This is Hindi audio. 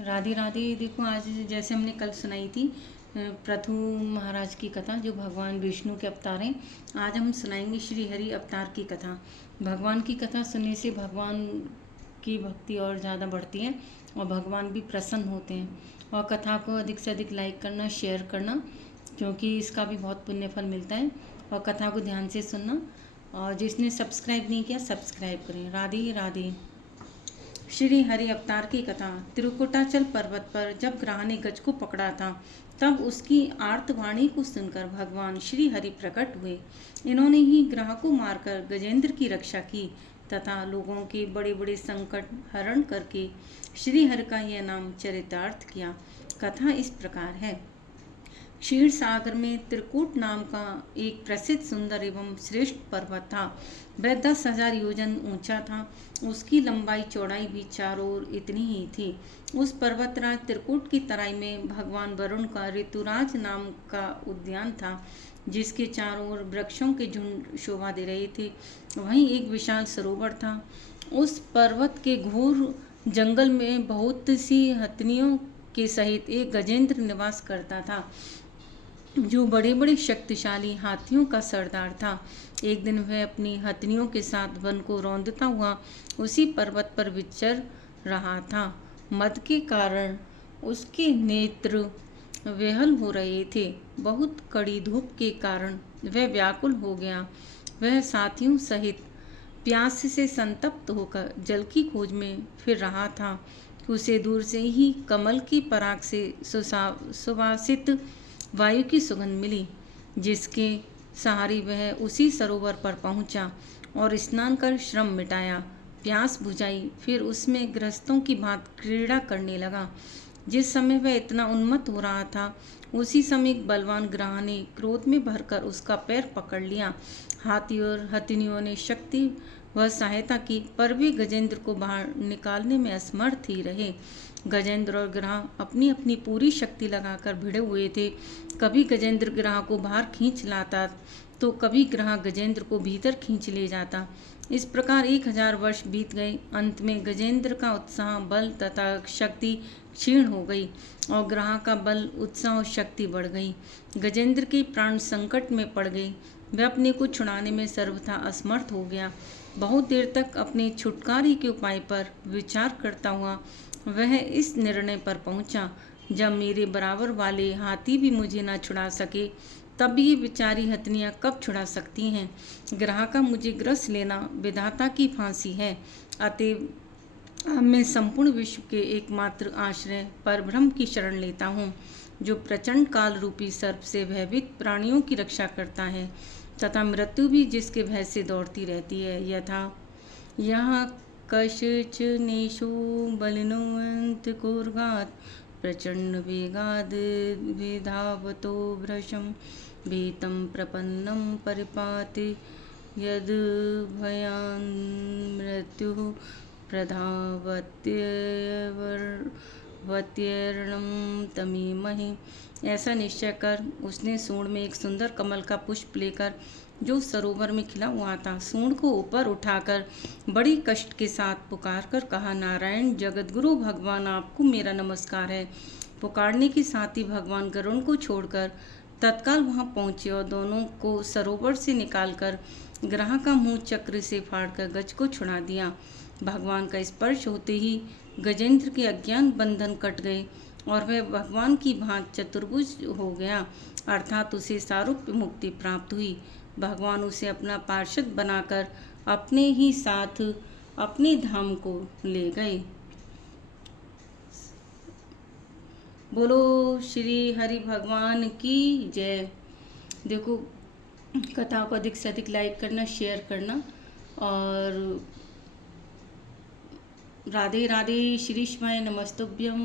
राधे राधे। देखो, आज जैसे हमने कल सुनाई थी प्रथु महाराज की कथा, जो भगवान विष्णु के अवतार हैं। आज हम सुनाएंगे श्री हरि अवतार की कथा। भगवान की कथा सुनने से भगवान की भक्ति और ज़्यादा बढ़ती है और भगवान भी प्रसन्न होते हैं। और कथा को अधिक से अधिक लाइक करना, शेयर करना, क्योंकि इसका भी बहुत पुण्य फल मिलता है। और कथा को ध्यान से सुनना, और जिसने सब्सक्राइब नहीं किया सब्सक्राइब करें। राधे राधे। श्री हरि अवतार की कथा। त्रिकुटाचल पर्वत पर जब ग्रह ने गज को पकड़ा था, तब उसकी आर्तवाणी को सुनकर भगवान श्री हरि प्रकट हुए। इन्होंने ही ग्रह को मारकर गजेंद्र की रक्षा की तथा लोगों के बड़े बड़े संकट हरण करके श्री हरि का यह नाम चरितार्थ किया। कथा इस प्रकार है। क्षीर सागर में त्रिकूट नाम का एक प्रसिद्ध सुंदर एवं श्रेष्ठ पर्वत था। वह 10,000 योजन ऊंचा था। उसकी लंबाई चौड़ाई भी चारों ओर इतनी ही थी। उस पर्वतराज त्रिकूट की तराई में भगवान वरुण का ऋतुराज नाम का उद्यान था, जिसके चारों ओर वृक्षों के झुंड शोभा दे रहे थे। वहीं एक विशाल सरोवर था। उस पर्वत के घोर जंगल में बहुत सी हथनियों के सहित एक गजेंद्र निवास करता था, जो बड़े बड़े शक्तिशाली हाथियों का सरदार था। एक दिन वह अपनी हथनियों के साथ वन को रौंदता हुआ उसी पर्वत पर विचर रहा था। मद के कारण उसके नेत्र विहल हो रहे थे। बहुत कड़ी धूप के कारण वह व्याकुल हो गया। वह साथियों सहित प्यास से संतप्त होकर जल की खोज में फिर रहा था। उसे दूर से ही कमल की पराग से सुवासित वायु की सुगंध मिली, जिसके सहारे वह उसी सरोवर पर पहुंचा और स्नान कर श्रम मिटाया, प्यास बुझाई, फिर उसमें गृहस्थों की भांति क्रीड़ा करने लगा। जिस समय वह इतना उन्मत्त हो रहा था, उसी समय एक बलवान ग्राह ने क्रोध में भरकर उसका पैर पकड़ लिया। हाथी और हथिनियों ने शक्ति वह सहायता की, पर वे गजेंद्र को बाहर निकालने में असमर्थ ही रहे। गजेंद्र और ग्राह अपनी अपनी पूरी शक्ति लगाकर भिड़े हुए थे। कभी गजेंद्र ग्राह को बाहर खींच लाता, तो कभी ग्राह गजेंद्र को भीतर खींच ले जाता। इस प्रकार 1000 वर्ष बीत गए। अंत में गजेंद्र का उत्साह, बल तथा शक्ति क्षीण हो गई और ग्राह का बल, उत्साह और शक्ति बढ़ गई। गजेंद्र के प्राण संकट में पड़ गए। वह अपने को छुड़ाने में सर्वथा असमर्थ हो गया। बहुत देर तक अपने छुटकारे के उपाय पर विचार करता हुआ वह इस निर्णय पर पहुंचा, जब मेरे बराबर वाले हाथी भी मुझे न छुड़ा सके, तब ये बेचारी हथनियाँ कब छुड़ा सकती हैं। ग्रह का मुझे ग्रस लेना विधाता की फांसी है। अतएव मैं संपूर्ण विश्व के एकमात्र आश्रय परब्रह्म की शरण लेता हूँ, जो प्रचंड काल रूपी सर्प से भयभीत प्राणियों की रक्षा करता है तथा मृत्यु भी जिसके भय से दौड़ती रहती है। यथा यहाँ कश्चनेषु बलिनोऽन्तकोर्गात् प्रचंड वेगाद् विधावतो भृशं भीतं प्रपन्नं परिपाति यद् भयान् मृत्युः प्रधावत्यर्णं तमीमहि। ऐसा निश्चय कर उसने सूंड में एक सुंदर कमल का पुष्प लेकर, जो सरोवर में खिला हुआ था, सूंड को ऊपर उठाकर बड़ी कष्ट के साथ पुकार कर कहा, नारायण जगतगुरु भगवान, आपको मेरा नमस्कार है। पुकारने के साथ ही भगवान गरुण को छोड़कर तत्काल वहां पहुंचे और दोनों को सरोवर से निकालकर ग्रह का मुंह चक्र से फाड़कर गज को छुड़ा दिया। भगवान का स्पर्श होते ही गजेंद्र के अज्ञान बंधन कट गए और वह भगवान की भांति चतुर्भुज हो गया, अर्थात उसे सारूप्य मुक्ति प्राप्त हुई। भगवान उसे अपना पार्षद बनाकर अपने ही साथ अपने धाम को ले गए। बोलो श्री हरि भगवान की जय। देखो, कथा को अधिक से अधिक लाइक करना, शेयर करना, और राधे राधे। श्री शिवाय नमस्तुभ्यम।